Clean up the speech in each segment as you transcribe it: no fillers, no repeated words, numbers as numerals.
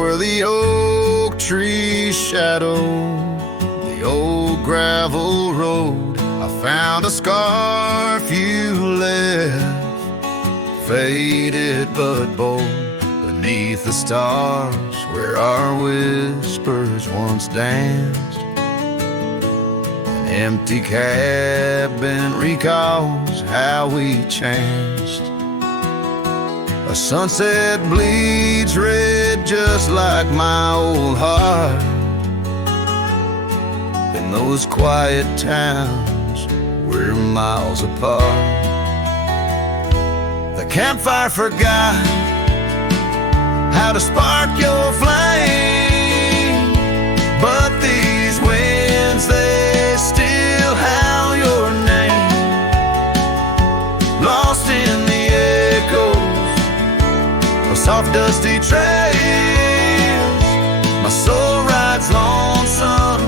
where the oak trees shadow the old gravel road. I found a scarf you left, faded but bold, beneath the stars where our whispers once danced. An empty cabin recalls how we changed. A sunset bleeds red just like my old heart. In those quiet towns we're miles apart. The campfire forgot how to spark your flame, but these winds, they still howl your name. Lost in the echoes of soft dusty trails, my soul rides lonesome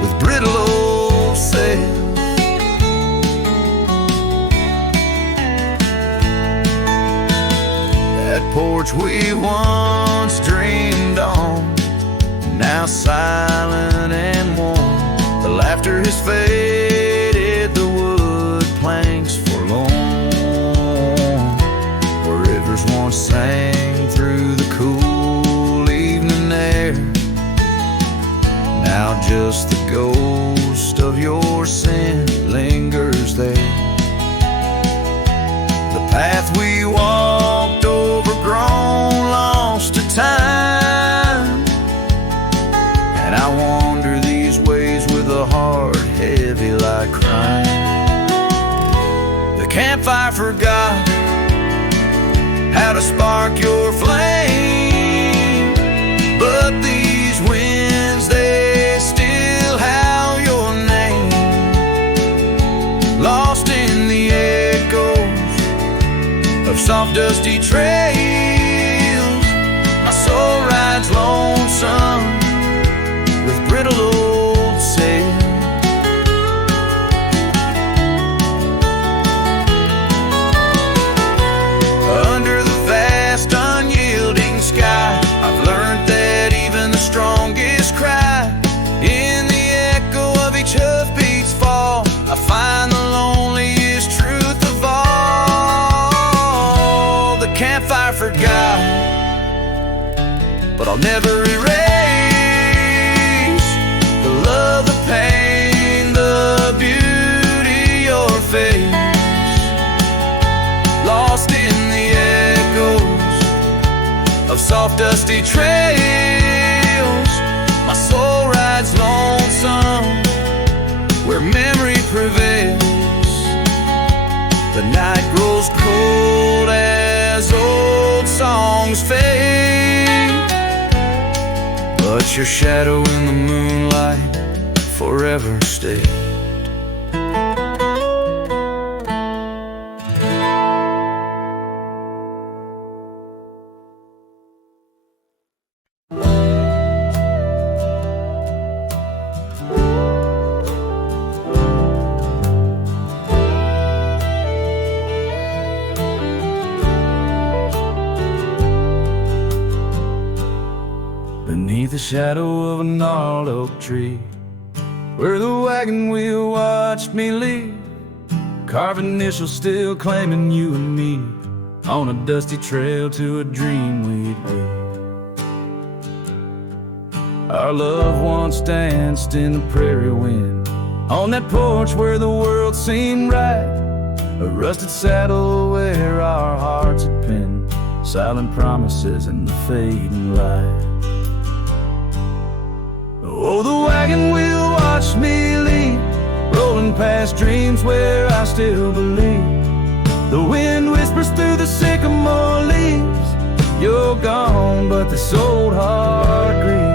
with brittle old sails. That porch we once dreamed on, now silent and warm. The laughter has faded, the wood planks forlorn. Where rivers once sang through the cool evening air, now just the ghost of your sin lingers there. The path we walked, overgrown, lost to time, and I wander these ways with a heart heavy like crime. The campfire forgot how to spark your flame, but these winds, they still howl your name. Lost in the echoes of soft dusty trails, my soul rides lonesome with brittle old sails. Under the vast unyielding sky, I've learned that even the strongest cry, in the echo of each hoofbeat's fall, I find the loneliest truth of all. The campfire forgot, but I'll never erase the love, the pain, the beauty, your face. Lost in the echoes of soft dusty trails, my soul rides lonesome where memory prevails. The night grows cold as old songs fade, but your shadow in the moonlight forever stayed. Beneath the shadow of a gnarled oak tree, where the wagon wheel watched me leave, carved initials still claiming you and me, on a dusty trail to a dream we'd be. Our love once danced in the prairie wind, on that porch where the world seemed right, a rusted saddle where our hearts had pinned silent promises in the fading light. Oh, the wagon wheel watched me lead, rolling past dreams where I still believe. The wind whispers through the sycamore leaves, you're gone, but this old heart grieves.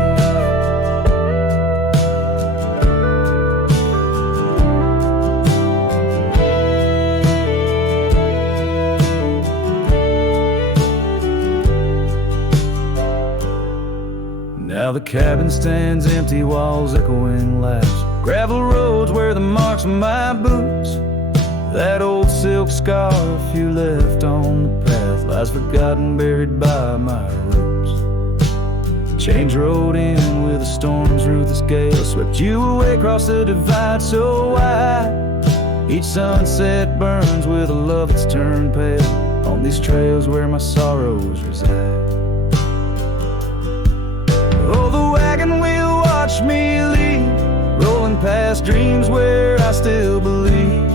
Now the cabin stands empty, walls echoing laughs, gravel roads where the marks of my boots, that old silk scarf you left on the path lies forgotten, buried by my roots. Chains rode in with a storm's ruthless gale, swept you away across the divide so wide. Each sunset burns with a love that's turned pale on these trails where my sorrows reside. Oh, the wagon will watch me leave, rolling past dreams where I still believe.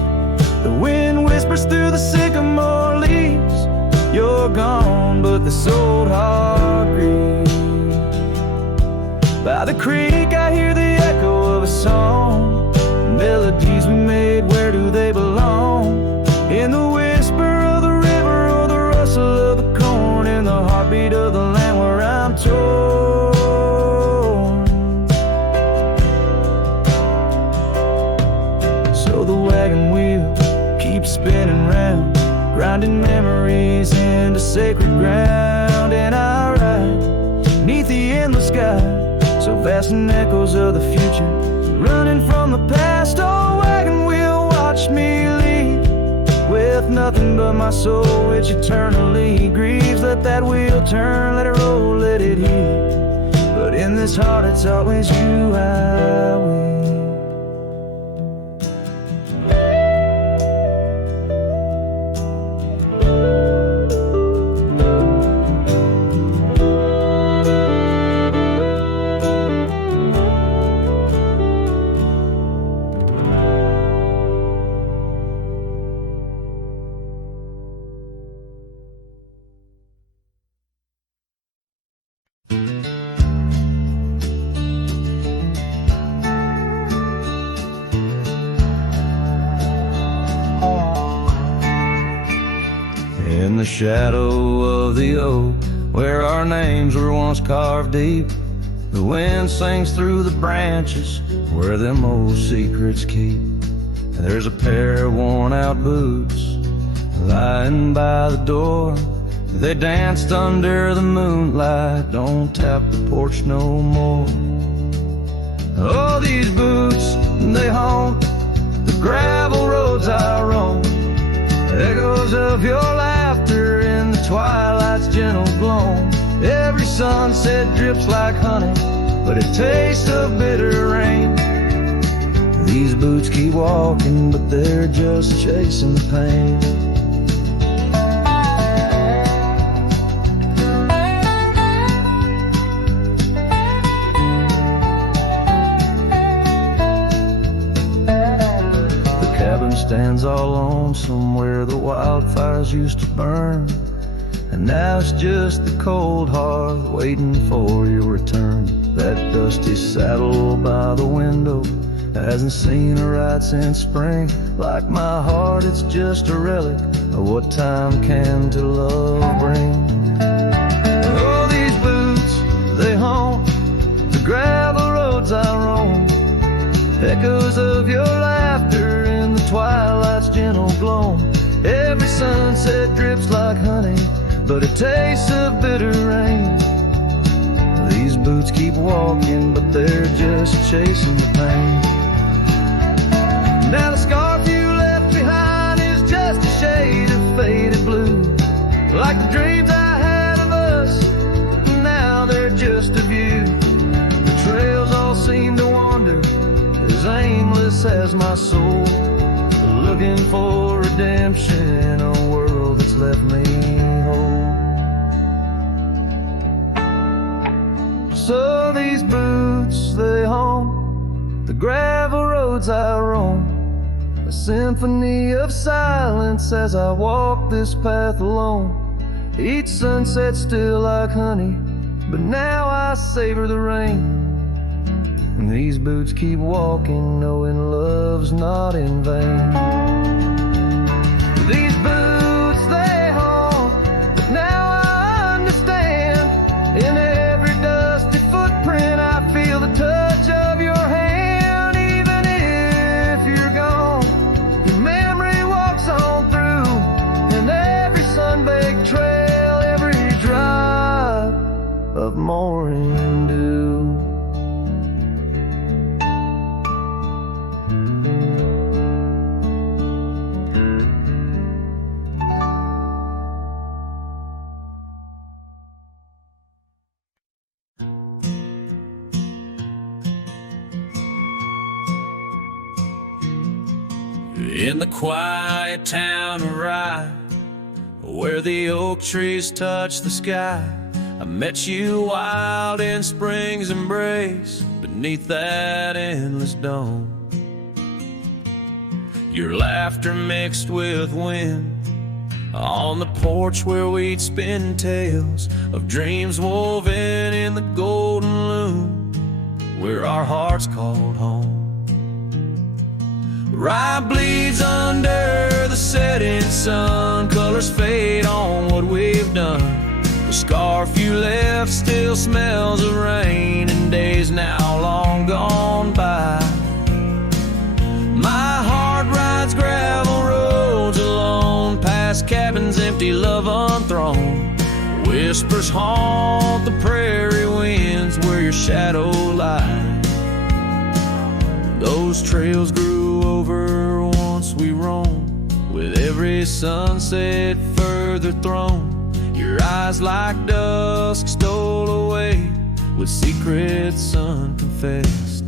The wind whispers through the sycamore leaves, you're gone, but this old heart grieves. By the creek I hear the echo of a song, melodies we made, where do they belong? In the whisper of the river or the rustle of the corn, in the heartbeat of the land where I'm torn. So the wagon wheel keeps spinning round, grinding memories into sacred ground. And I ride neath the endless sky, so vast and echoes of the future, running from the past. Oh, wagon wheel, watch me leave, with nothing but my soul which eternally grieves. Let that wheel turn, let it roll, let it heal, but in this heart it's always you I will. In the shadow of the oak, where our names were once carved deep, the wind sings through the branches where them old secrets keep. There's a pair of worn out boots lying by the door. They danced under the moonlight, don't tap the porch no more. Oh, these boots, they haunt the gravel roads I roam, echoes of your laughter in the twilight's gentle gloam. Every sunset drips like honey, but it tastes of bitter rain. These boots keep walking, but they're just chasing the pain. Stands all lonesome where the wildfires used to burn, and now it's just the cold hearth waiting for your return. That dusty saddle by the window hasn't seen a ride since spring. Like my heart, it's just a relic of what time can to love bring. Oh, these boots, they haunt the gravel roads I roam, echoes of your laughter in the twilight's gentle gloam. Every sunset drips like honey, but it tastes of bitter rain. These boots keep walking, but they're just chasing the pain. Now the scarf you left behind is just a shade of faded blue, like the dreams I had of us, now they're just of you. The trails all seem to wander, as aimless as my soul, looking for redemption in a world that's left me whole. So these boots, they haunt the gravel roads I roam, a symphony of silence as I walk this path alone. Each sunset still like honey, but now I savor the rain. And these boots keep walking, knowing love's not in vain. These boots, they haunt, but now I understand. In every dusty footprint I feel the touch of your hand. Even if you're gone, your memory walks on through, and every sun-baked trail, every drop of morning dew. In the quiet town of Rye, where the oak trees touch the sky, I met you wild in spring's embrace, beneath that endless dome. Your laughter mixed with wind on the porch where we'd spin tales of dreams woven in the golden loom, where our hearts called home. Rye bleeds under the setting sun, colors fade on what we've done. The scarf you left still smells of rain and days now long gone by. My heart rides gravel roads alone, past cabins empty, love unthrown. Whispers haunt the prairie winds where your shadow lies. Those trails grew over once we roamed, with every sunset further thrown. Your eyes like dusk stole away, with secrets unconfessed.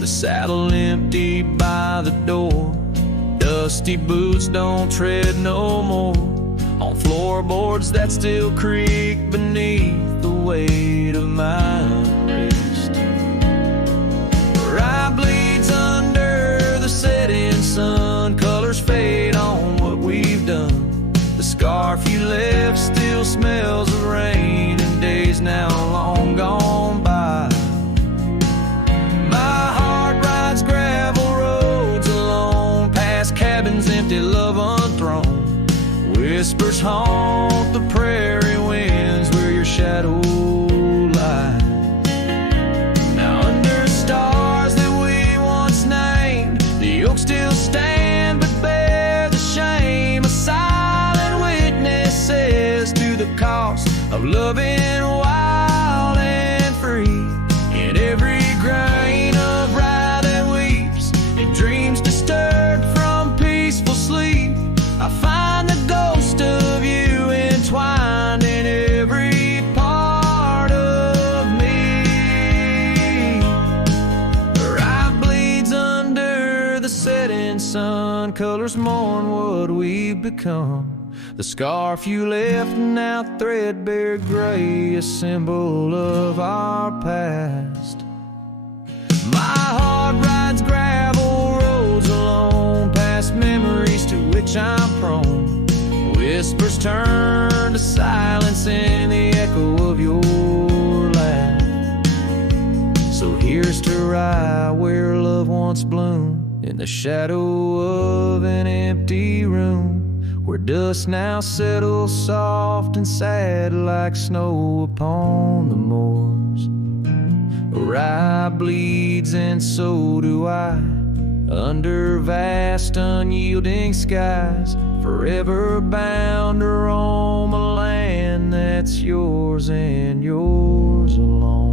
The saddle empty by the door, dusty boots don't tread no more on floorboards that still creak beneath the weight of my unrest. Rye bleeds under the setting sun, colors fade on what we've done. The scarf you left still smells of rain and days now long gone by. My heart rides gravel roads alone, past cabins empty, love unthrown. Whispers haunt the prairie winds where your shadow lies. Now under stars that we once named, the oaks still stand but bear the shame. A silent witness says to the cost of loving wild and free. In every grain of rye that weeps, in dreams disturbed from peaceful sleep, I find the ghost of you entwined in every part of me. Rye bleeds under the setting sun, colors mourn what we've become. The scarf you left now threadbare gray, a symbol of our past. My heart rides gravel roads alone, past memories to which I'm prone. Whispers turn to silence in the echo of your laugh. So here's to Rye, where love once bloomed, in the shadow of an empty room, where dust now settles soft and sad like snow upon the moors. Rye bleeds and so do I, under vast unyielding skies, forever bound to roam a land that's yours and yours alone.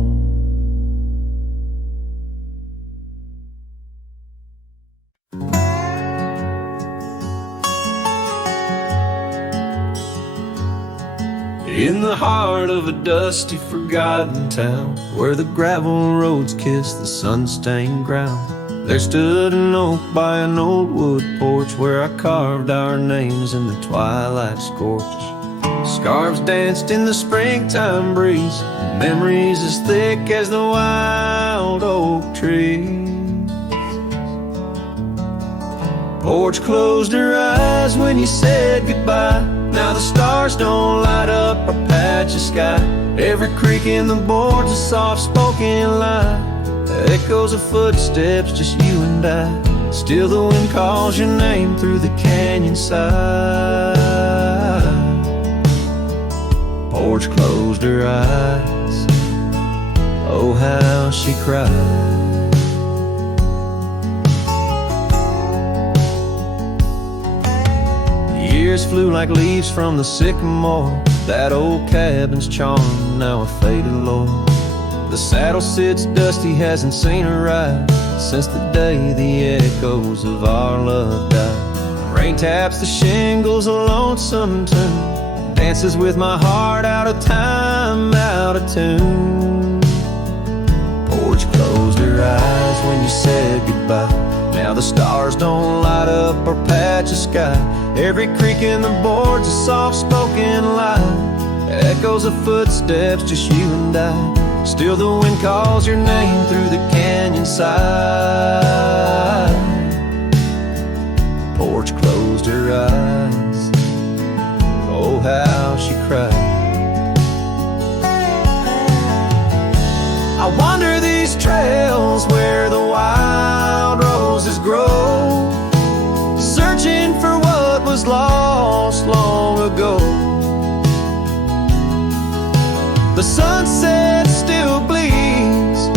In the heart of a dusty, forgotten town, where the gravel roads kiss the sun-stained ground, there stood an oak by an old wood porch, where I carved our names in the twilight scorch. Scarves danced in the springtime breeze, memories as thick as the wild oak tree. Porch closed her eyes when you said goodbye. Now the stars don't light up our patch of sky. Every creak in the board's a soft-spoken lie, echoes of footsteps, just you and I. Still the wind calls your name through the canyon side. Porch closed her eyes, oh how she cried. Years flew like leaves from the sycamore, that old cabin's charm now a faded lore. The saddle sits dusty, hasn't seen a ride since the day the echoes of our love died. Rain taps the shingles, a lonesome tune dances with my heart, out of time, out of tune. Porch closed her eyes when you said goodbye. Now the stars don't light up our patch of sky. Every creak in the board's a soft-spoken lie. Echoes of footsteps, just you and I. Still the wind calls your name through the canyon side. Porch closed her eyes. Oh, how she cried. I wander these trails where the wild roses grow, searching for what was lost long ago. The sunset still bleeds,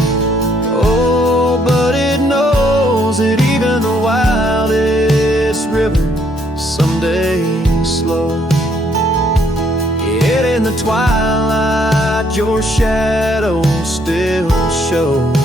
oh, but it knows that even the wildest river someday slow. Yet in the twilight your shadow still shows.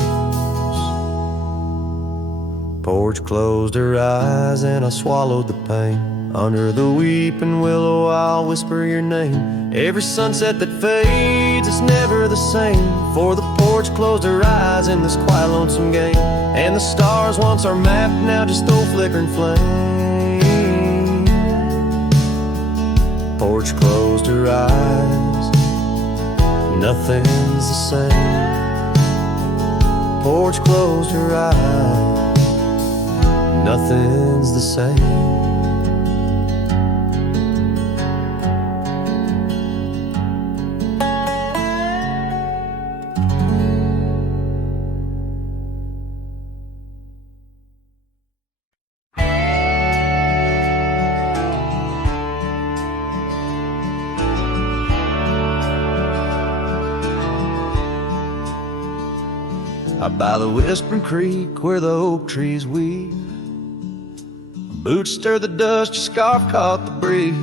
Porch closed her eyes and I swallowed the pain. Under the weeping willow I'll whisper your name. Every sunset that fades is never the same. For the porch closed her eyes in this quiet lonesome game. And the stars once our map now just old flickering flame. Porch closed her eyes, nothing's the same. Porch closed her eyes, nothing's the same. Out by the whispering creek where the oak trees weave, boots stir the dust, your scarf caught the breeze.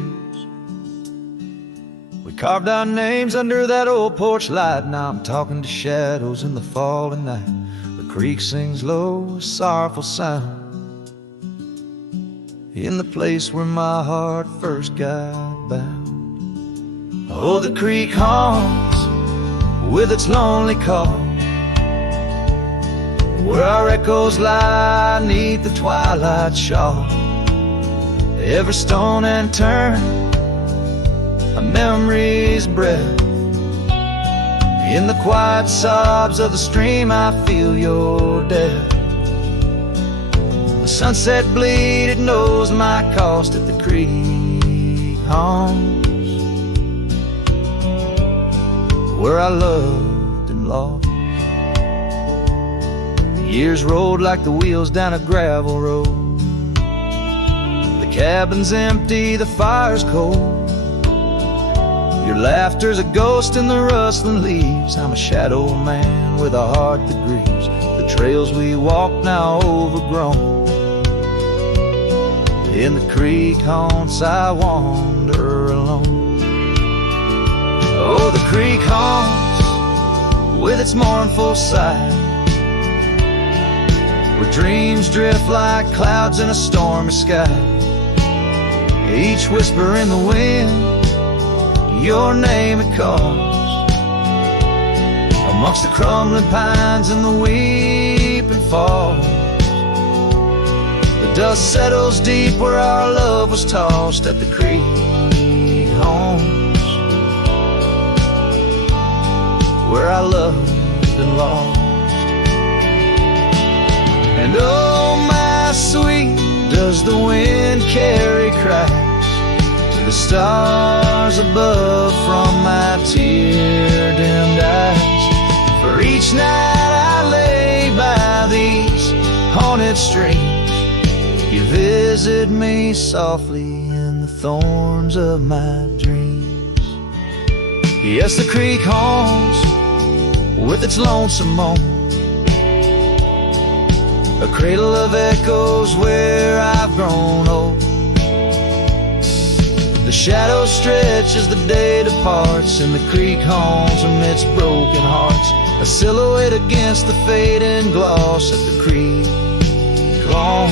We carved our names under that old porch light. Now I'm talking to shadows in the falling night. The creek sings low, a sorrowful sound, in the place where my heart first got bound. Oh, the creek haunts with its lonely call, where our echoes lie neath the twilight shawl. Every stone and turn, a memory's breath. In the quiet sobs of the stream I feel your death. The sunset bleed, it knows my cost at the creek haunts, where I loved and lost. Years rolled like the wheels down a gravel road. The cabin's empty, the fire's cold. Your laughter's a ghost in the rustling leaves. I'm a shadow man with a heart that grieves. The trails we walk now overgrown. In the creek haunts I wander alone. Oh, the creek haunts with its mournful sight, where dreams drift like clouds in a stormy sky. Each whisper in the wind, your name it calls. Amongst the crumbling pines and the weeping falls, the dust settles deep where our love was tossed at the creek homes, where I loved and lost. And oh, my sweet, does the wind carry cracks to the stars above from my tear-dimmed eyes? For each night I lay by these haunted streams, you visit me softly in the thorns of my dreams. Yes, the creek haunts with its lonesome moan, a cradle of echoes where I've grown old. The shadows stretch as the day departs, and the creek haunts amidst broken hearts, a silhouette against the fading gloss at the creek lawn,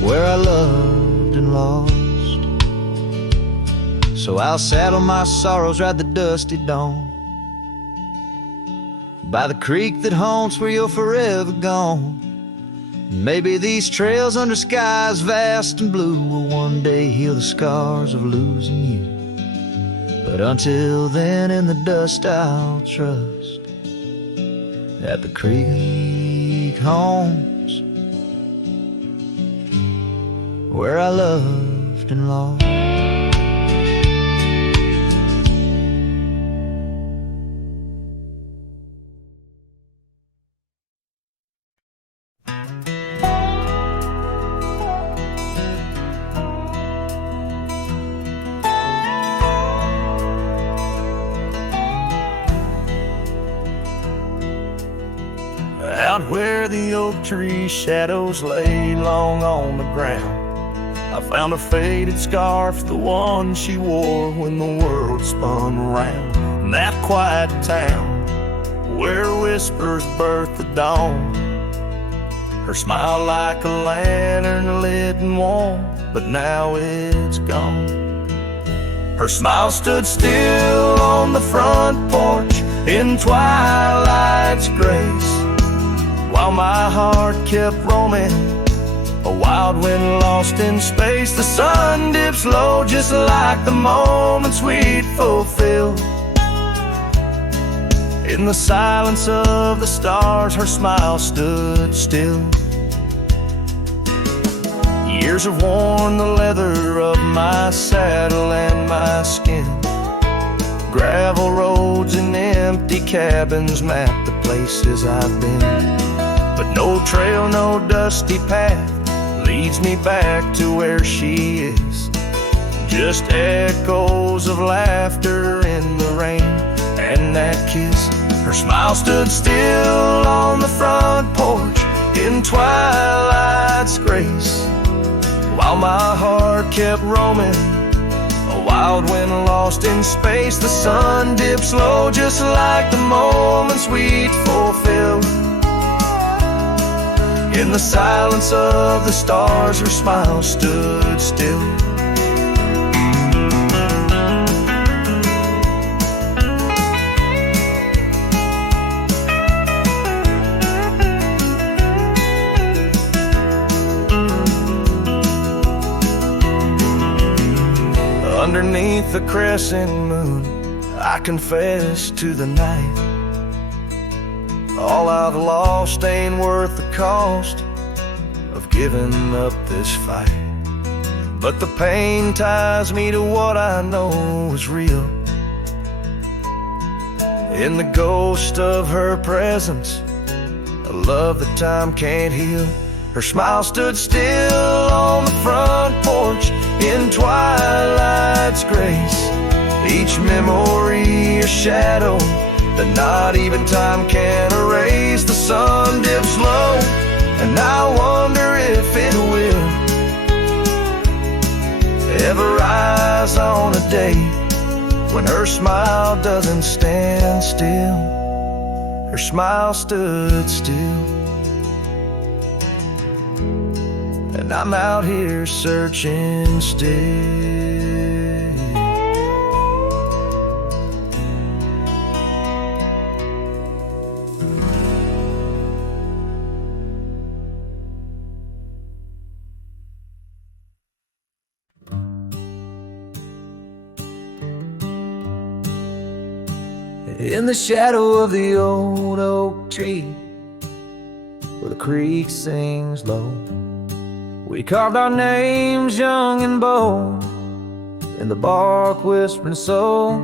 where I loved and lost. So I'll saddle my sorrows, ride the dusty dawn, by the creek that haunts where you're forever gone. Maybe these trails under skies vast and blue will one day heal the scars of losing you. But until then, in the dust I'll trust that the creek haunts where I loved and lost. Out where the oak tree shadows lay long on the ground, I found a faded scarf, the one she wore when the world spun around. In that quiet town where whispers birth the dawn, her smile like a lantern lit and warm, but now it's gone. Her smile stood still on the front porch in twilight's grace, while my heart kept roaming, a wild wind lost in space. The sun dips low just like the moments we'd fulfill. In the silence of the stars, her smile stood still. Years have worn the leather of my saddle and my skin. Gravel roads and empty cabins map the places I've been. But no trail, no dusty path leads me back to where she is. Just echoes of laughter in the rain and that kiss. Her smile stood still on the front porch in twilight's grace, while my heart kept roaming, a wild wind lost in space. The sun dips low just like the moments we'd fulfilled. In the silence of the stars, her smile stood still. Underneath the crescent moon, I confess to the night, all I've lost ain't worth the cost of giving up this fight. But the pain ties me to what I know is real. In the ghost of her presence, a love that time can't heal. Her smile stood still on the front porch in twilight's grace. Each memory a shadow that not even time can erase. The sun dips low, and I wonder if it will ever rise on a day when her smile doesn't stand still. Her smile stood still, and I'm out here searching still. In the shadow of the old oak tree, where the creek sings low, we carved our names young and bold in the bark whispering soul.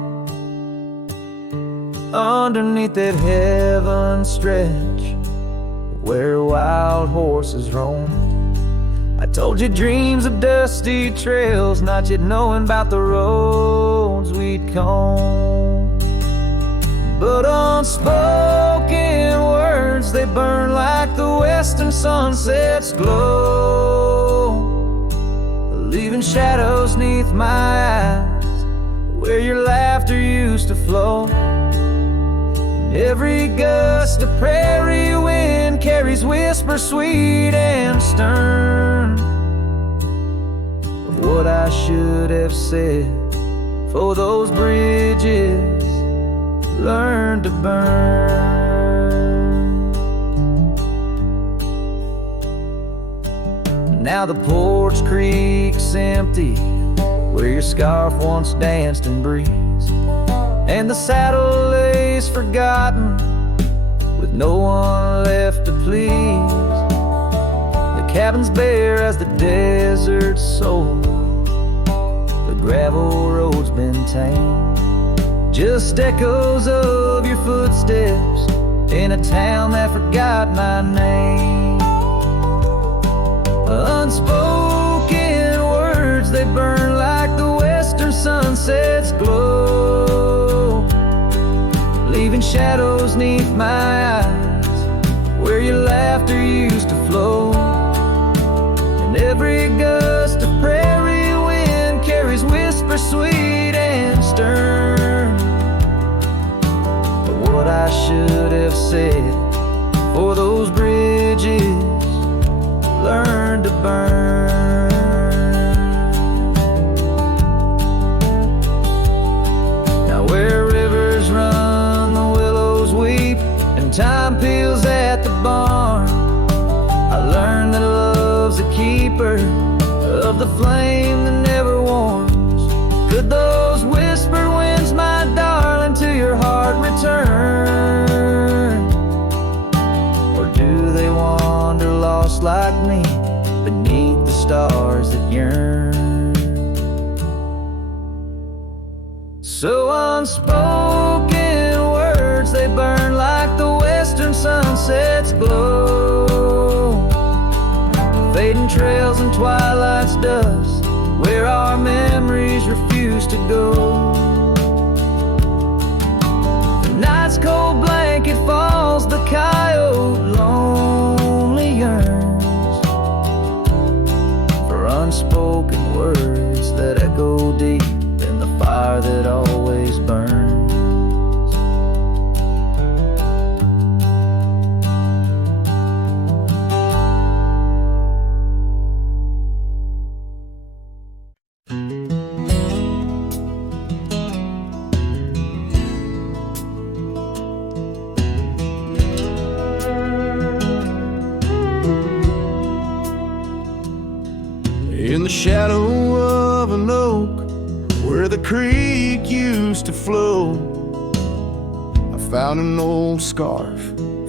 Underneath that heaven stretch where wild horses roam, I told you dreams of dusty trails, not yet knowing about the roads we'd comb. But unspoken words, they burn like the western sunset's glow, leaving shadows neath my eyes where your laughter used to flow. And every gust of prairie wind carries whispers sweet and stern of what I should have said, for those bridges learn to burn. Now the porch creak's empty, where your scarf once danced in breeze, and the saddle lays forgotten, with no one left to please. The cabin's bare as the desert's soul, the gravel road's been tamed, just echoes of your footsteps in a town that forgot my name. Unspoken words, they burn like the western sunset's glow, leaving shadows neath my eyes where your laughter used to flow. And every gust of prairie wind carries whispers sweet and stern, but what I should have said, for those bridges learn to burn. Now where rivers run, the willows weep, and time peels at the barn, I learned that love's a keeper of the flame that never warms. Could those whispered winds, my darling, to your heart return? Or do they wander lost like me beneath the stars that yearn? So unspoken words, they burn like the western sunset's glow, fading trails and twilight's dust, where our memories refuse to go. The night's cold blanket falls, the coyote lonely yearns for unspoken words that echo deep in the fire that always burns. In the shadow of an oak where the creek used to flow, I found an old scarf,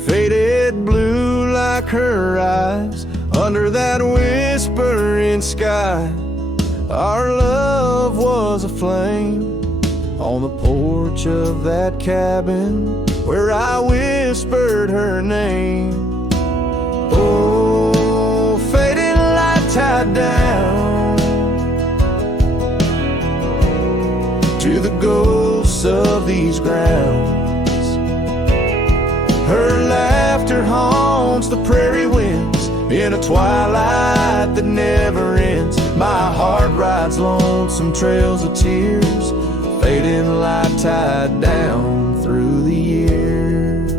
faded blue like her eyes. Under that whispering sky, our love was a flame. On the porch of that cabin where I whispered her name. Oh, fading light tied down to the ghosts of these grounds. Her laughter haunts the prairie winds in a twilight that never ends. My heart rides lonesome trails of tears, fading light tied down through the years.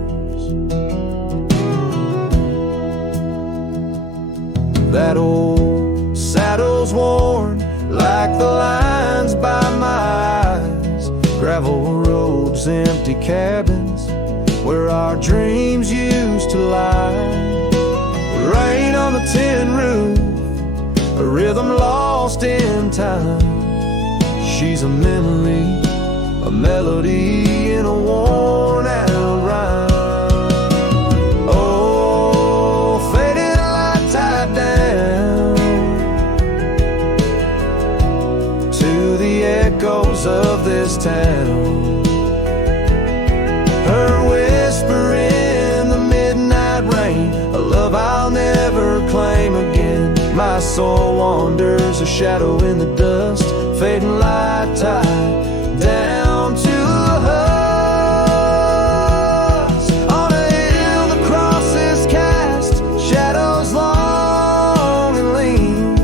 That old saddle's worn like the lines by my eyes. Gravel roads, empty cabins where our dreams used to lie. Rain on the tin roof, a rhythm lost in time. She's a memory, a melody in a worn out rhyme. Oh, faded light tied down to the echoes of this town. Her whisper in the midnight rain, a love I'll never claim again. My soul wanders, a shadow in the dust, fading light tied down to a husk. On a hill the cross is cast, shadows long and lean.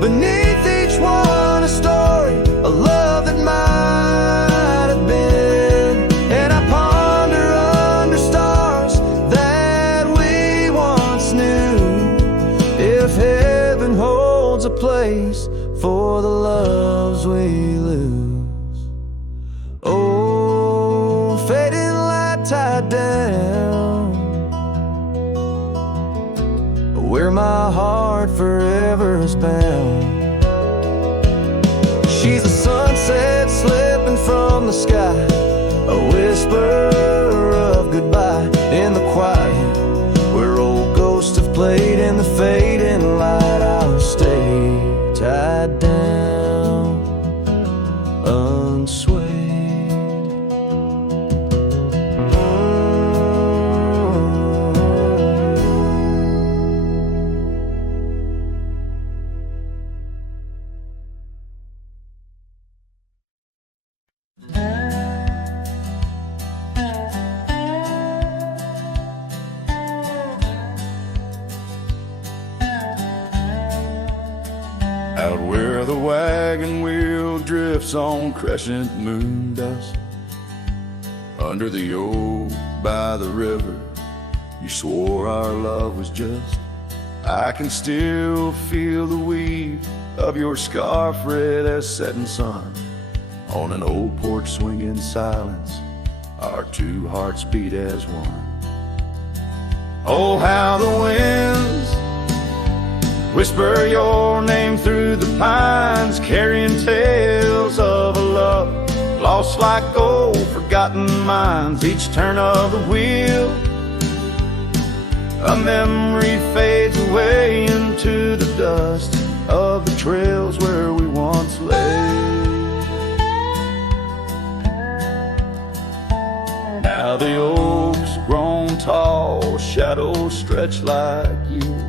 Beneath each one a story, a love that might have been. And I ponder under stars that we once knew, if heaven holds a place for the loves we lose. Oh, fading light tied down, where my heart forever bound. She's a sunset slipping from the sky, a whisper of goodbye in the quiet, where old ghosts have played in the fading light. I'll stay tied down, unswayed. Out where the wagon wheel drifts on crescent moon dust, under the oak by the river, you swore our love was just. I can still feel the weave of your scarf red as setting sun. On an old porch swing in silence, our two hearts beat as one. Oh, how the winds whisper your name through the pines, carrying tales of a love lost like old forgotten mines. Each turn of the wheel, a memory fades away into the dust of the trails where we once lay. Now the oaks grown tall, shadows stretch like years,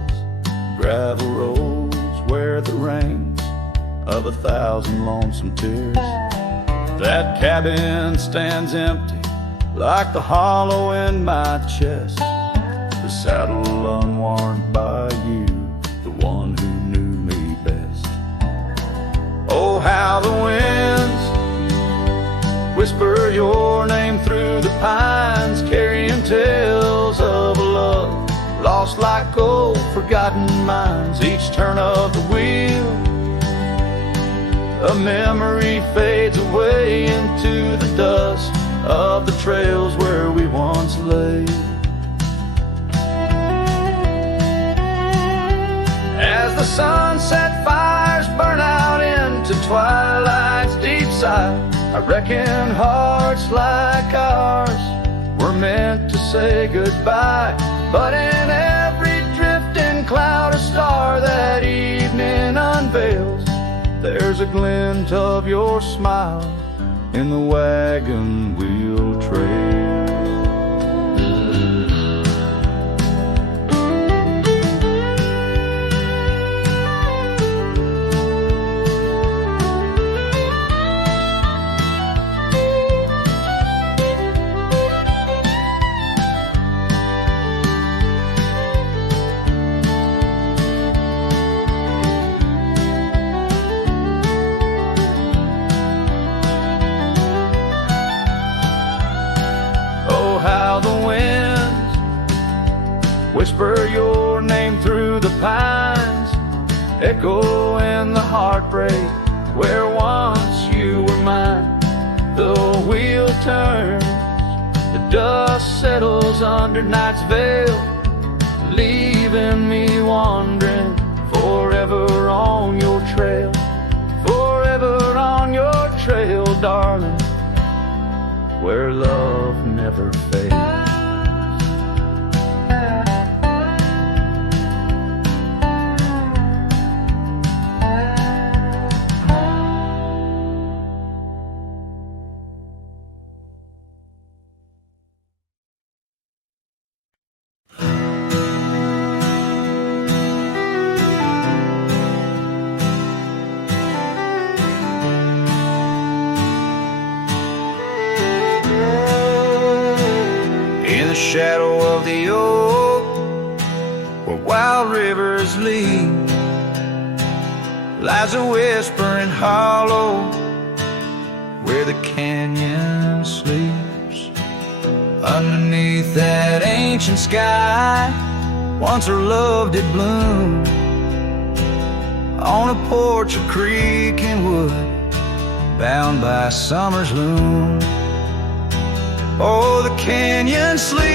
gravel roads where the rains of 1,000 lonesome tears. That cabin stands empty like the hollow in my chest, the saddle unworn by you, the one who knew me best. Oh, how the winds whisper your name through the pines, carrying tales of a love lost like old forgotten mines. Each turn of the wheel, a memory fades away into the dust of the trails where we once lay. As the sunset fires burn out into twilight's deep side, I reckon hearts like ours were meant to say goodbye. But in every drifting cloud a star that evening unveils, there's a glint of your smile in the wagon wheel trail. Whisper your name through the pines, echo in the heartbreak where once you were mine. The wheel turns, the dust settles under night's veil, leaving me wandering forever on your trail, forever on your trail, darling, where love never fades. Shadow of the oak, where wild rivers lead, lies a whispering hollow, where the canyon sleeps. Underneath that ancient sky, once our love did bloom, on a porch of creek and wood, bound by summer's loom. Oh, the canyon sleeps,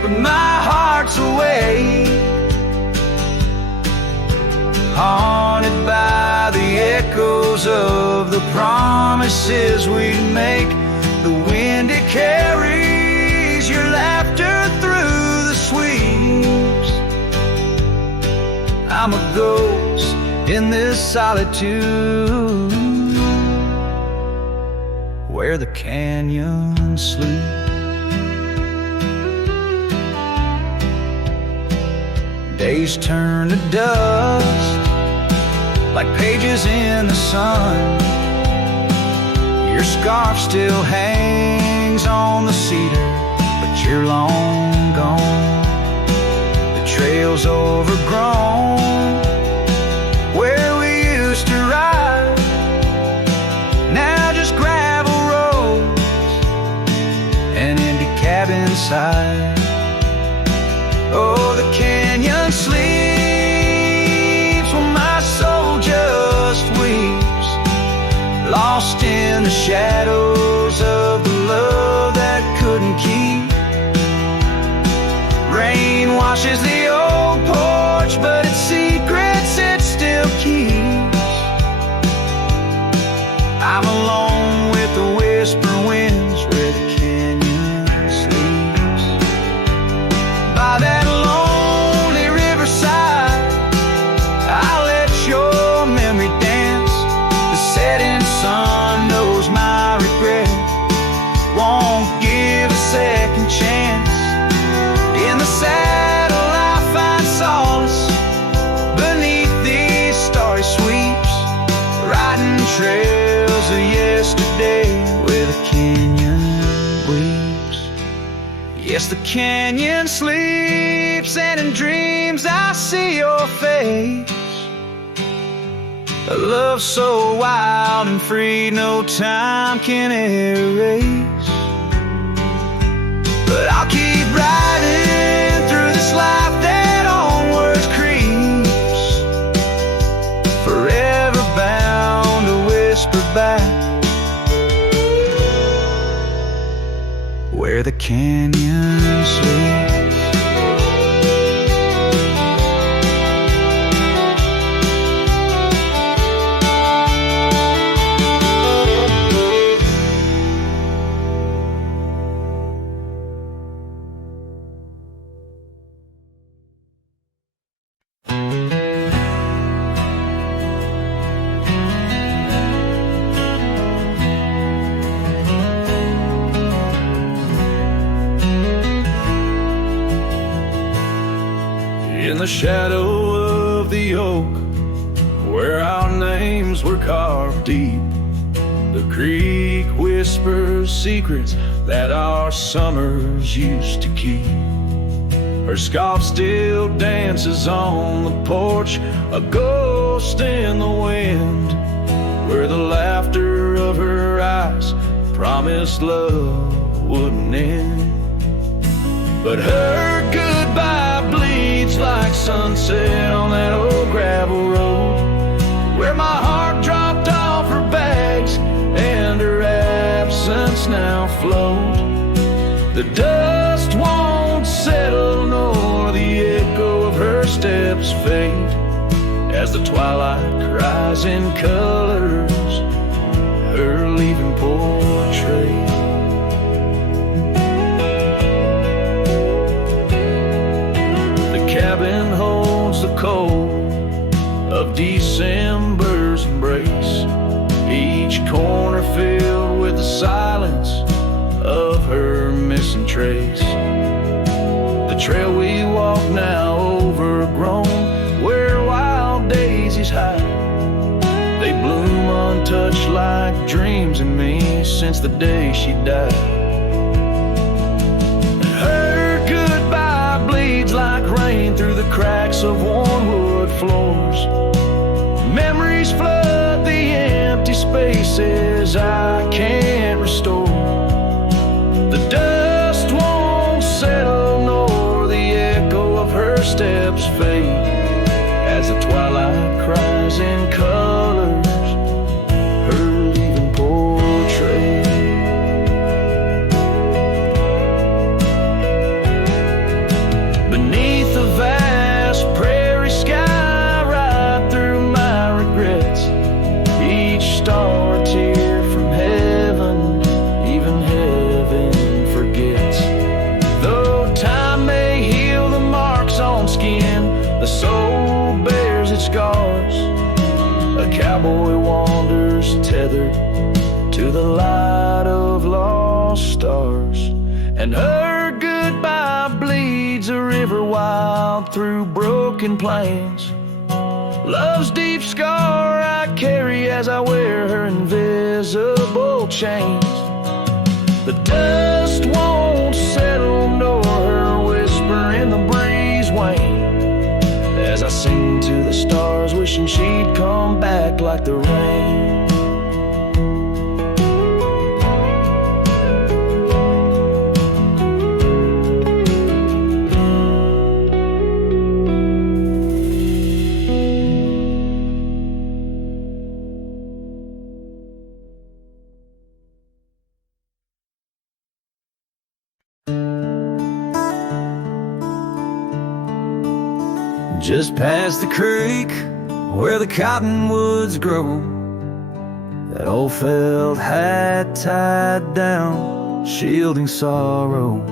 but my heart's awake, haunted by the echoes of the promises we'd make. The wind, it carries your laughter through the sweeps. I'm a ghost in this solitude where the canyon sleeps. Days turn to dust like pages in the sun. Your scarf still hangs on the cedar, but you're long gone. The trail's overgrown where we used to ride, now just gravel roads and empty cabin side. Oh, the canyon sleeps when my soul just weeps, lost in the shadows of the love that couldn't keep. Rain washes the old porch, but its secrets it still keeps. I'm alone with the whisper winds where the canyon sleeps. By that lonely riverside, I'll let your memory dance. The setting sun knows my regret, won't give a second chance. In the saddle I find solace beneath these starry sweeps, riding trails of yesterday where the canyon weeps. Yes, the canyon sleeps, and in dreams I see your face. A love so wild and free no time can erase. But I'll keep riding through this life that onwards creeps, forever bound to whisper back where the canyon sleeps. In the shadow of the oak, where our names were carved deep, the creek whispers secrets that our summers used to keep. Her scarf still dances on the porch, a ghost in the wind, where the laughter of her eyes promised love wouldn't end. But her goodbye bleeds like sunset on that old gravel road, where my heart dropped off her bags and her absence now flowed. The dust won't settle nor the echo of her steps fade, as the twilight cries in colors her leaving portrait. Cabin holds the cold of December's embrace, each corner filled with the silence of her missing trace. The trail we walk now overgrown, where wild daisies hide, they bloom untouched like dreams in me since the day she died. Like rain through the cracks of worn wood floors, memories flood the empty spaces I can't restore. The dust won't settle nor the echo of her steps fade, as the twilight cries in colors her leaving portrait. Beneath the vast prairie sky, right through to the light of lost stars. And her goodbye bleeds a river wild through broken plains. Love's deep scar I carry as I wear her invisible chains. The dust won't settle nor her whisper in the breeze wane, as I sing to the stars wishing she'd come back like the rain. Just past the creek where the cottonwoods grow, that old felt hat tied down, shielding sorrow.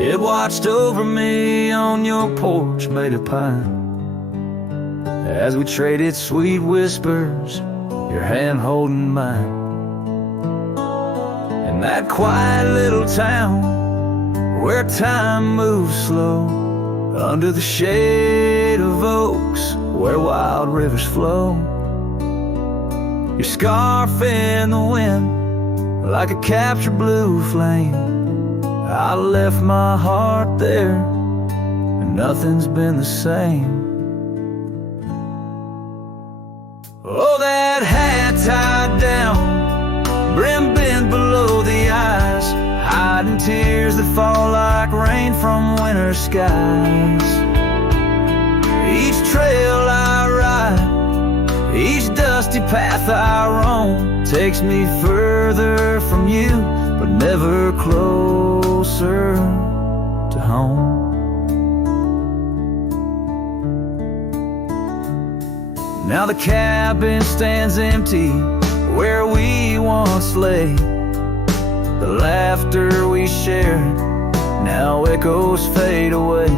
It watched over me on your porch made of pine, as we traded sweet whispers, your hand holding mine. In that quiet little town where time moves slow, under the shade of oaks where wild rivers flow, your scarf in the wind like a captured blue flame. I left my heart there and nothing's been the same. Oh, that hat tied down, brim bent below the eyes, hiding tears that fall like rain from winter skies. Each trail I ride, each dusty path I roam, takes me further from you, but never closer to home. Now the cabin stands empty where we once lay. The laughter we shared now echoes fade away.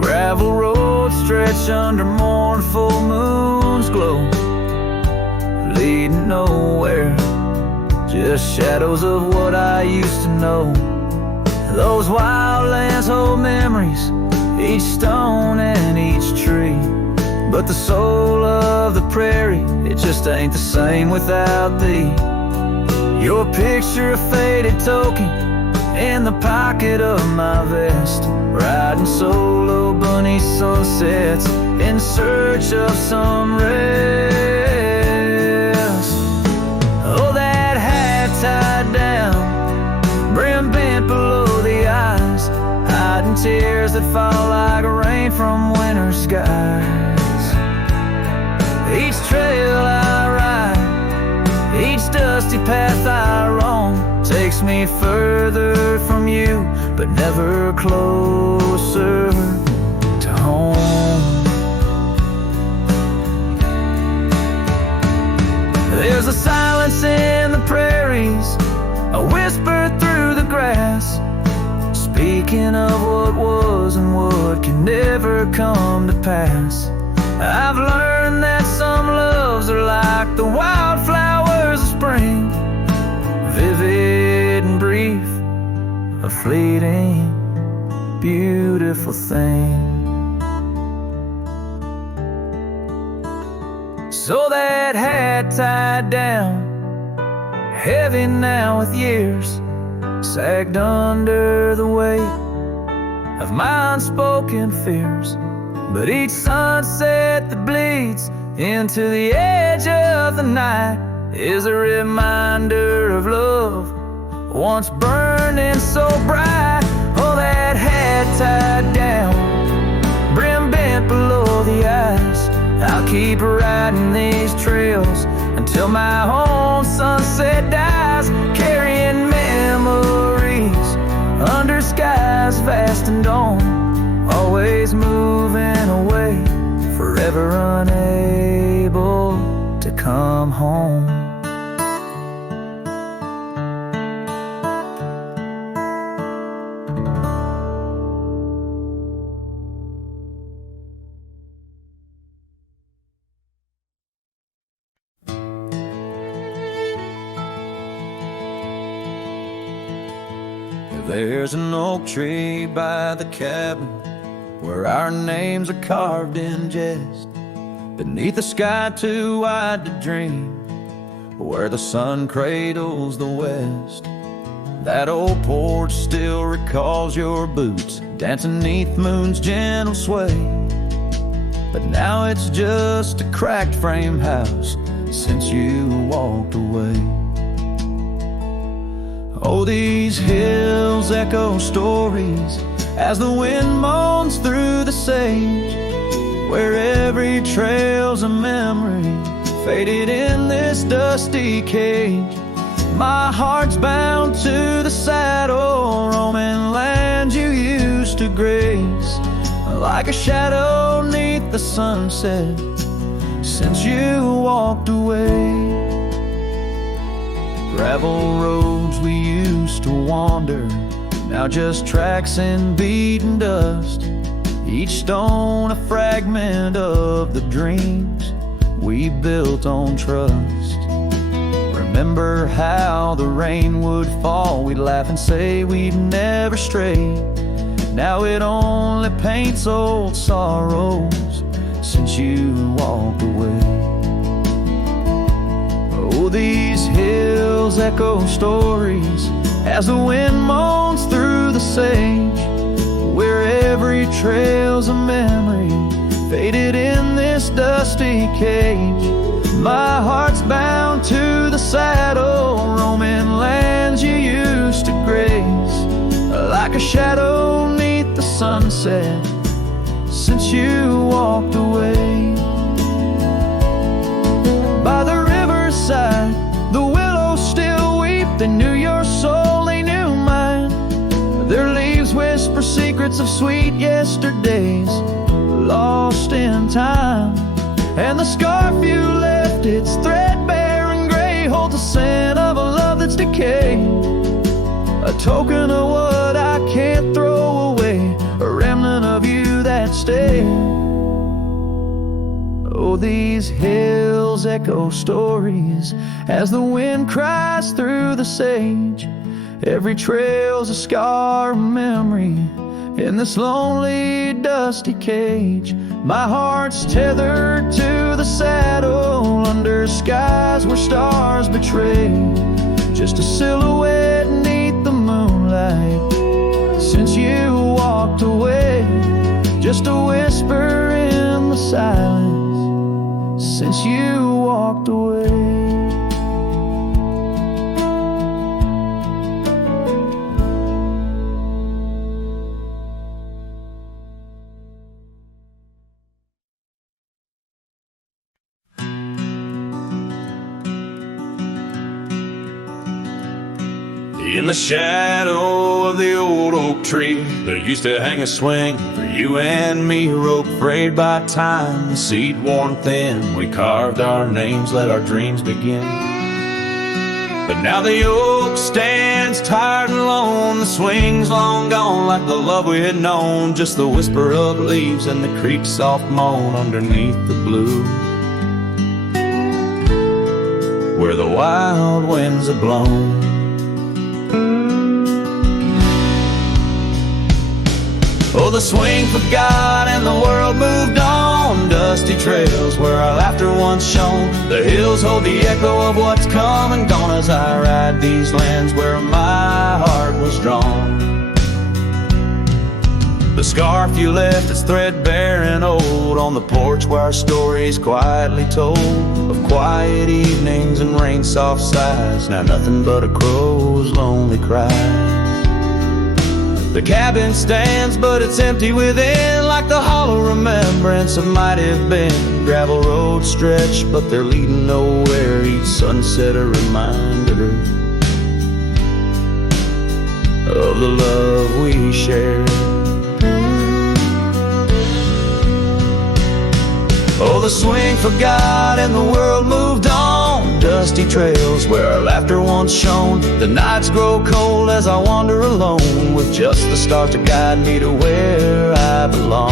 Gravel roads stretch under mournful moon's glow, leading nowhere, just shadows of what I used to know. Those wild lands hold memories, each stone and each tree, but the soul of the prairie, it just ain't the same without thee. Your picture, a faded token in the pocket of my vest, riding solo bunny sunsets in search of some rest. Oh, that hat tied down, brim bent below the eyes, hiding tears that fall like rain from winter skies. Each trail I ride, each dusty path I roam, takes me further from you, but never closer to home. There's a silence in the prairies, a whisper through the grass, speaking of what was and what can never come to pass. I've learned that some loves are like the wildflowers of spring, vivid and brief, a fleeting, beautiful thing. So that hat tied down, heavy now with years, sagged under the weight of my unspoken fears. But each sunset that bleeds into the edge of the night is a reminder of love once burning so bright. Oh, that hat tied down, brim bent below the eyes, I'll keep riding these trails until my own sunset dies, carrying memories under skies vast and dawn, always moving away, forever unable to come home. There's an oak tree by the cabin where our names are carved in jest, beneath a sky too wide to dream, where the sun cradles the west. That old porch still recalls your boots dancing neath moon's gentle sway, but now it's just a cracked frame house since you walked away. Oh, these hills echo stories as the wind moans through the sage, where every trail's a memory faded in this dusty cage. My heart's bound to the saddle, roaming land you used to grace, like a shadow neath the sunset since you walked away. Gravel roads we used to wander, now just tracks and beaten dust, each stone a fragment of the dreams we built on trust. Remember how the rain would fall, we'd laugh and say we'd never stray. Now it only paints old sorrows since you walked away. Oh, these hills echo stories as the wind moans through the sage, where every trail's a memory faded in this dusty cage. My heart's bound to the saddle, roaming lands you used to grace, like a shadow neath the sunset since you walked away. By the riverside, the willows still weep. They knew your soul, they knew mine. Their leaves whisper secrets of sweet yesterdays lost in time. And the scarf you left, it's threadbare and gray, holds the scent of a love that's decayed, a token of what I can't throw away, a remnant of you that stayed. Oh, these hills echo stories as the wind cries through the sage. Every trail's a scar, a memory in this lonely, dusty cage. My heart's tethered to the saddle under skies where stars betray, just a silhouette neath the moonlight since you walked away, just a whisper in the silence since you walked away. In the shadow of the old oak tree, there used to hang a swing for you and me, a rope frayed by time, the seed worn thin. We carved our names, let our dreams begin. But now the oak stands tired and alone, the swing's long gone like the love we had known, just the whisper of leaves and the creek's soft moan underneath the blue, where the wild winds have blown. Oh, the swing forgot and the world moved on, dusty trails where our laughter once shone. The hills hold the echo of what's come and gone as I ride these lands where my heart was drawn. The scarf you left is threadbare and old on the porch where our stories quietly told, of quiet evenings and rain-soft sighs, now nothing but a crow's lonely cry. The cabin stands, but it's empty within, like the hollow remembrance of might have been. Gravel roads stretch, but they're leading nowhere, each sunset a reminder of the love we shared. Oh, the swing forgot and the world moved on, dusty trails where our laughter once shone. The nights grow cold as I wander alone, with just the stars to guide me to where I belong.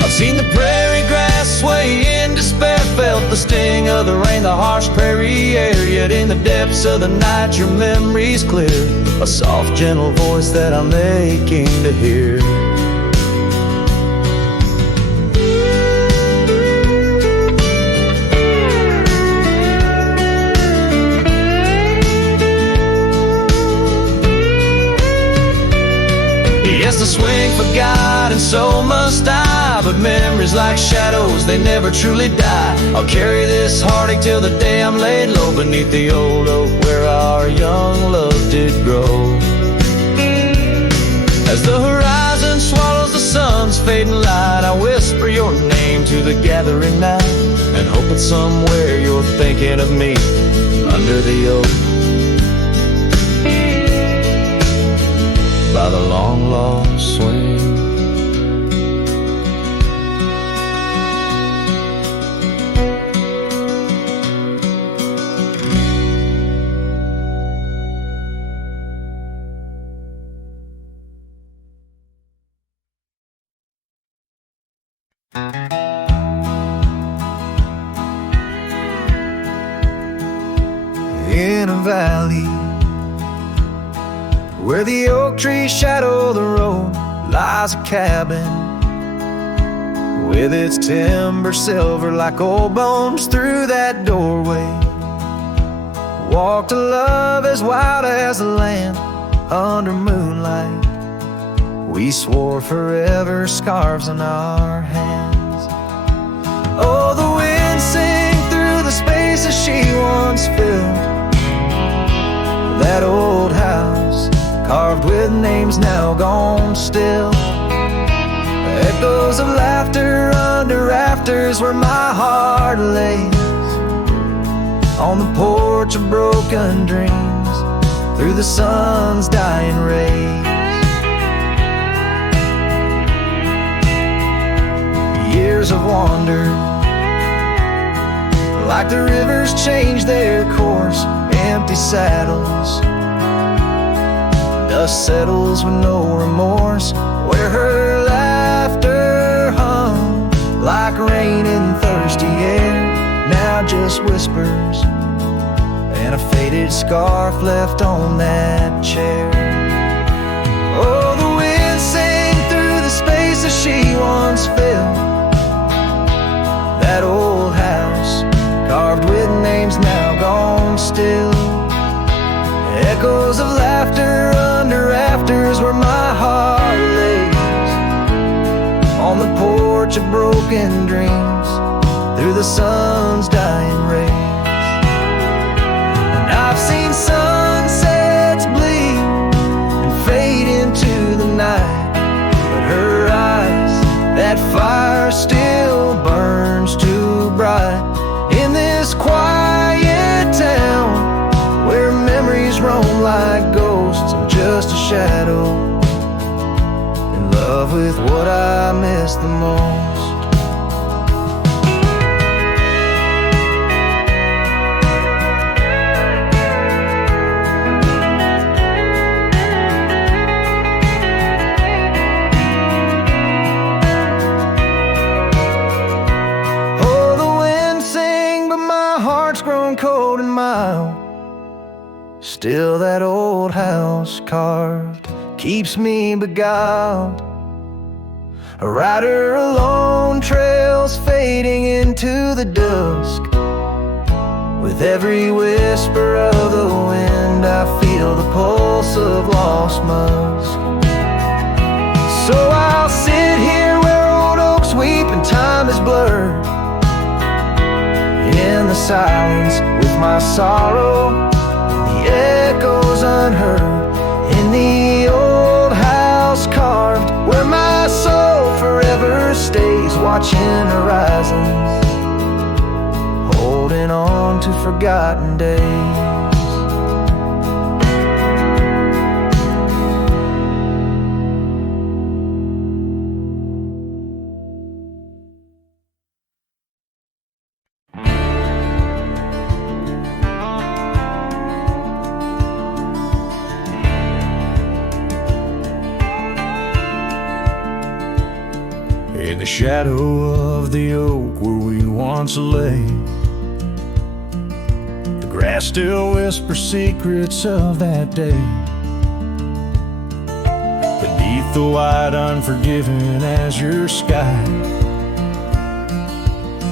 I've seen the prairie grass sway in despair felt the sting of the rain, the harsh prairie air. Yet in the depths of the night your memory's clear, a soft gentle voice that I'm aching to hear. Yes, the swing forgot and so must I, but memories like shadows, they never truly die. I'll carry this heartache till the day I'm laid low beneath the old oak where our young love did grow. As the horizon swallows the sun's fading light, I whisper your name to the gathering night, and hope it's somewhere you're thinking of me under the oak by the long lost swing. In a valley where the oak trees shadow the road lies a cabin with its timber silver like old bones. Through that doorway walked a love as wild as the land under moonlight. We swore forever, scarves on our hands. Oh, the wind sang through the spaces she once filled. That old house carved with names now gone still. Echoes of laughter under rafters where my heart lays. On the porch of broken dreams through the sun's dying rays. Years have wandered like the rivers change their course. Empty saddles, dust settles with no remorse, where her laughter hung like rain in thirsty air. Now just whispers and a faded scarf left on that chair. Oh, the wind sang through the spaces she once filled. That old house carved with names now gone still. Echoes of laughter under rafters where my heart lays. On the porch of broken dreams through the sun's dying rays. And I've seen sunsets bleed and fade into the night, but her eyes, that fire still burns too bright. In this quiet town where memories roam like ghosts, I'm just a shadow in love with what I miss the most. Cold and mild, still that old house carved keeps me beguiled. A rider alone, trails fading into the dusk. With every whisper of the wind, I feel the pulse of lost musk. So I'll sit here where old oaks weep and time is blurred, in the silence with my sorrow, the echoes unheard. In the old house carved where my soul forever stays, watching horizons, holding on to forgotten days. the shadow of the oak where we once lay. The grass still whispers secrets of that day. Beneath the wide unforgiving azure sky,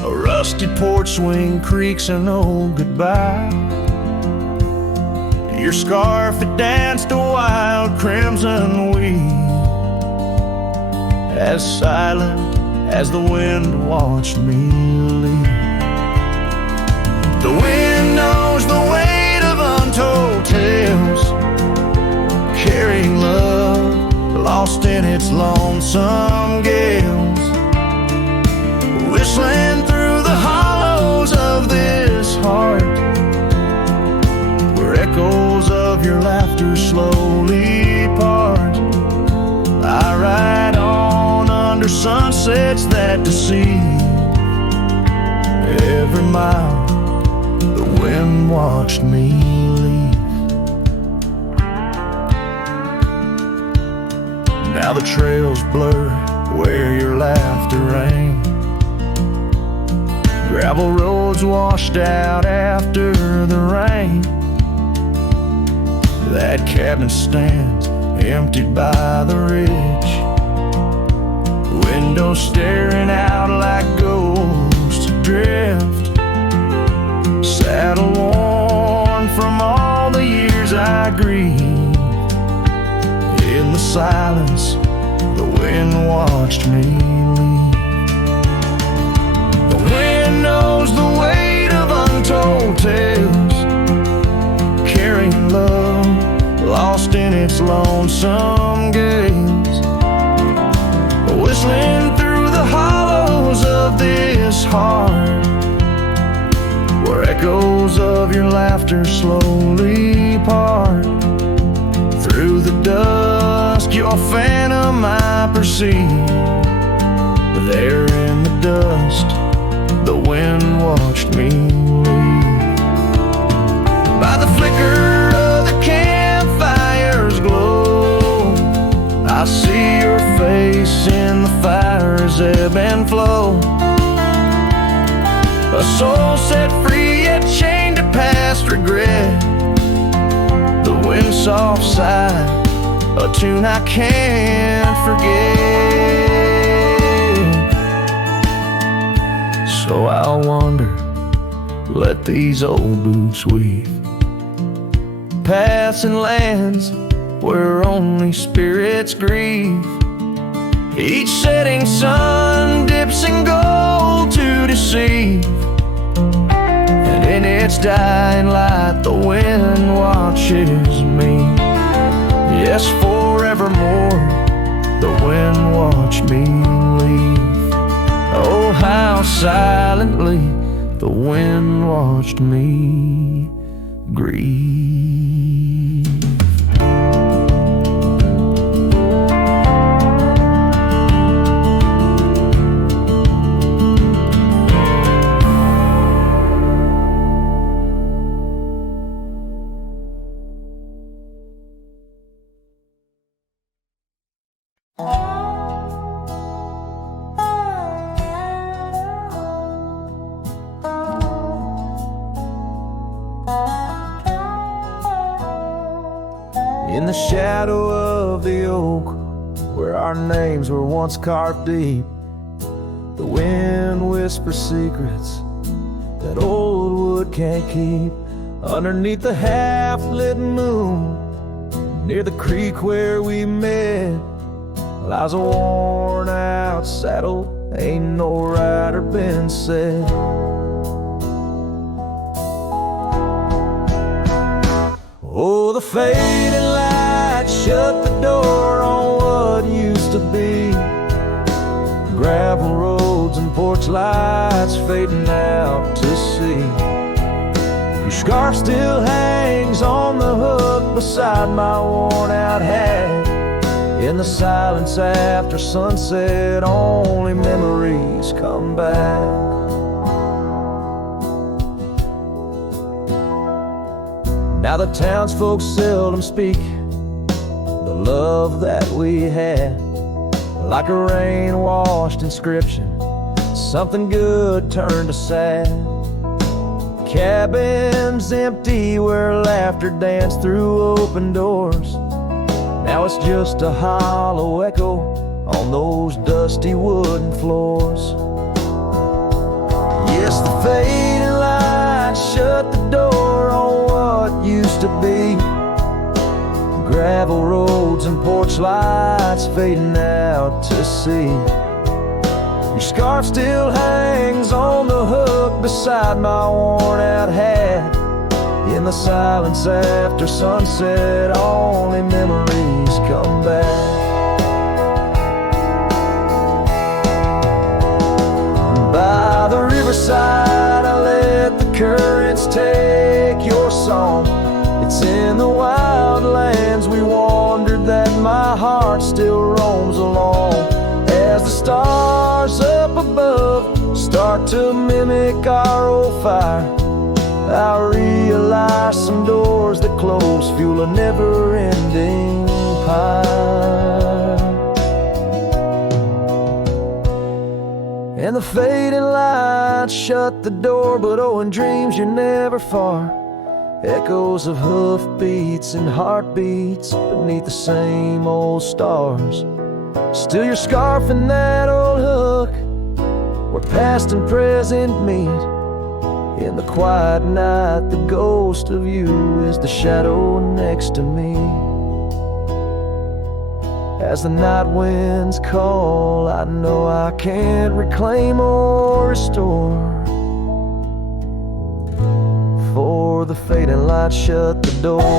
a rusty porch swing creaks an old goodbye. Your scarf that danced a wild crimson weave, as silent as the wind watched me leave. The wind knows the weight of untold tales, carrying love lost in its lonesome gales, whistling through the hollows of this heart, where echoes of your laughter slowly part. I ride on under sunsets that deceive. Every mile the wind watched me leave. Now the trails blur where your laughter rang, gravel roads washed out after the rain. That cabin stands emptied by the ridge, windows staring out like ghosts adrift. Saddle worn from all the years I grieved. In the silence, the wind watched me leave. The wind knows the weight of untold tales, carrying love lost in its lonesome gaze, whistling through the hollows of this heart, where echoes of your laughter slowly part. Through the dusk, your phantom I perceive. There in the dust, the wind watched me leave. By the flicker of the campfire's glow, I see your face in the fire's ebb and flow. A soul set free yet chained to past regret. The wind's soft sigh, a tune I can't forget. So I'll wander, let these old boots weave, passing lands where only spirits grieve. Each setting sun dips in gold to deceive, and in its dying light the wind watches me. Yes, forevermore the wind watched me leave. Oh, how silently the wind watched me grieve. In the shadow of the oak, where our names were once carved deep, the wind whispers secrets that old wood can't keep. Underneath the half-lit moon, near the creek where we met, lies a worn-out saddle, ain't no rider been said. Oh, the fading light shut the door on what used to be. Gravel roads and porch lights fading out to sea. Your scarf still hangs on the hook beside my worn-out hat. In the silence after sunset, only memories come back. Now the townsfolk seldom speak the love that we had. like a rain-washed inscription. Something good turned to sad. Cabins empty where laughter danced through open doors. Now it's just a hollow echo on those dusty wooden floors. Yes, the fading light shut the door on what used to be. Gravel roads and porch lights fading out to sea. Your scarf still hangs on the hook beside my worn-out hat. In the silence after sunset, only memories come back. By the riverside, I let the currents take your song. It's in the wild lands we wandered that my heart still roams along. As the stars up above start to mimic our old fire, I realize some doors that close fuel a never-ending pyre. And the fading lights shut the door, but oh, in dreams you're never far. Echoes of hoofbeats and heartbeats beneath the same old stars. Still your scarf and that old hook, where past and present meet. In the quiet night, the ghost of you is the shadow next to me. As the night winds call, I know I can't reclaim or restore. For the fading light shut the door.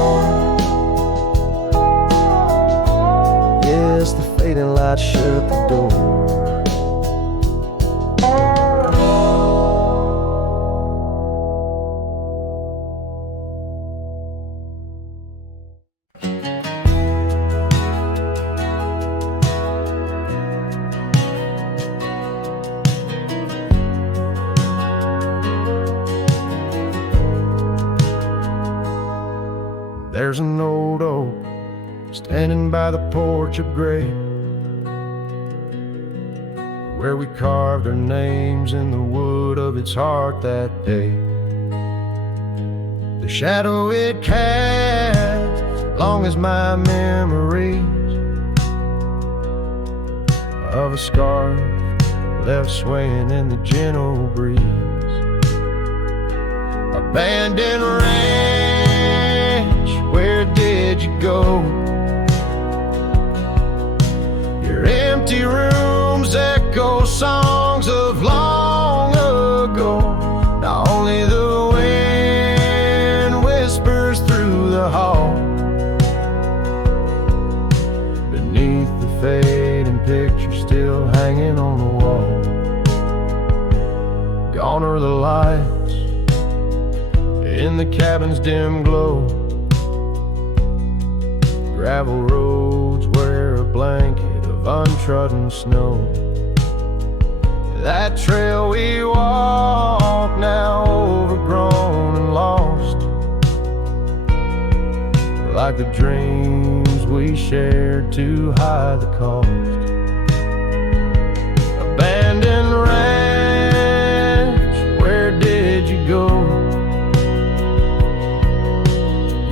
Yes, the fading light shut the door. There's an old oak standing by the porch of gray, where we carved our names in the wood of its heart that day. The shadow it cast, long as my memories of a scarf left swaying in the gentle breeze. Abandoned ranch, where did you go? Your empty rooms echo songs of long ago. Now only the wind whispers through the hall. Beneath the fading picture still hanging on the wall. Gone are the lights in the cabin's dim glow. Gravel roads wear a blanket of untrodden snow. That trail we walk now overgrown and lost, like the dreams we shared to hide the cost. Abandoned ranch, where did you go?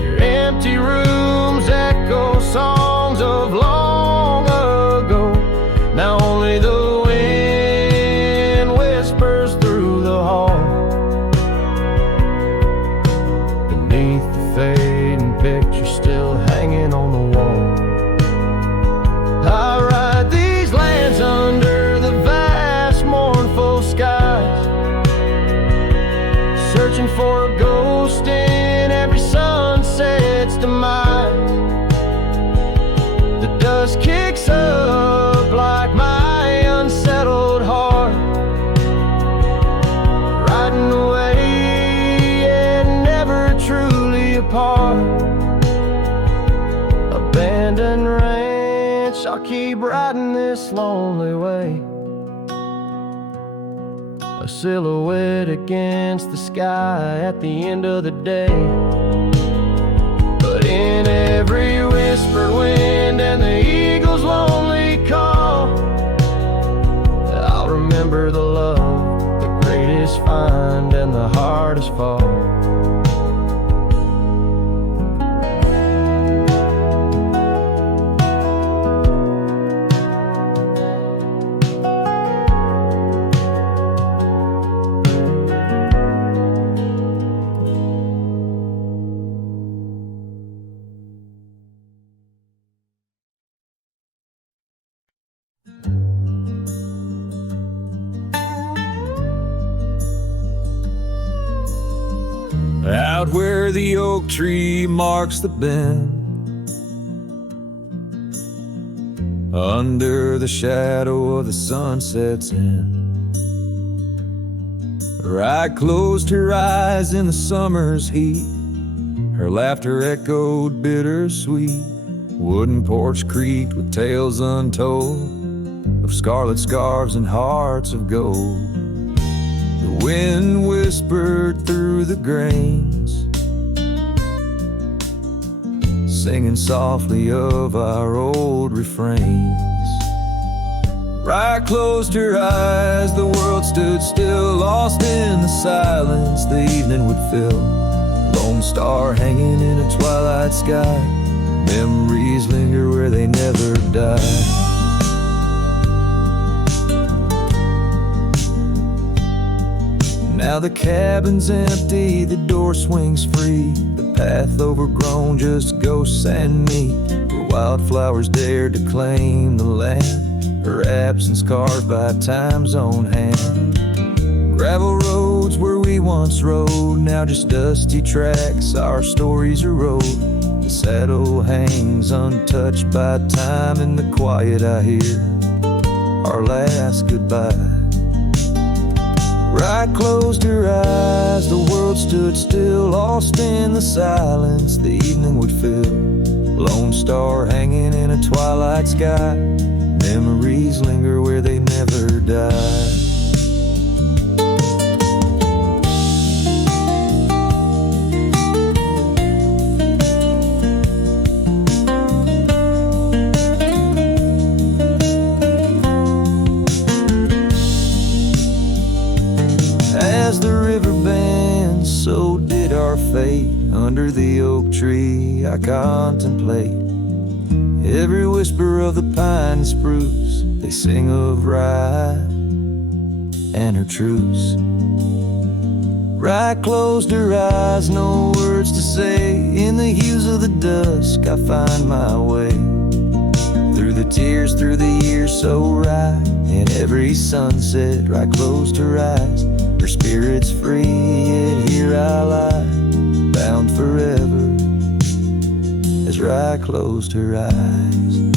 Your empty rooms echo songs of long ago. Now only the wind whispers through the hall. Beneath the fading picture still hanging on the wall. I ride these lands under the vast mournful skies, searching for a ghost in every sunset's demise. The dust kicks up like my unsettled heart, riding away and never truly apart. Abandoned ranch, I'll keep riding this lonely way, a silhouette against the sky at the end of the day. But in every whispered wind and the eagle's lonely call, stars fall. Out where the oak tree marks the bend, under the shadow of the sunset's end, Right closed her eyes in the summer's heat. Her laughter echoed bittersweet. Wooden porch creaked with tales untold of scarlet scarves and hearts of gold. The wind whispered through the grains, singing softly of our old refrains. Right closed her eyes, the world stood still, lost in the silence the evening would fill. Lone star hanging in a twilight sky, memories linger where they never die. Now the cabin's empty, the door swings free, the path overgrown, just ghosts and me. Where wildflowers dare to claim the land, her absence carved by time's own hand. Gravel roads where we once rode, now just dusty tracks, our stories erode. The saddle hangs untouched by time, in the quiet I hear our last goodbye. Right closed her eyes, the world stood still, lost in the silence the evening would fill. Lone star hanging in a twilight sky, memories linger where they never die. As the river bends, so did our fate. Under the oak tree I contemplate every whisper of the pine and spruce. They sing of rye and her truce. Right closed her eyes, no words to say. In the hues of the dusk I find my way. Through the tears, through the years so right. In every sunset, right closed her eyes. Her spirit's free, yet here I lie, bound forever, as Rye closed her eyes.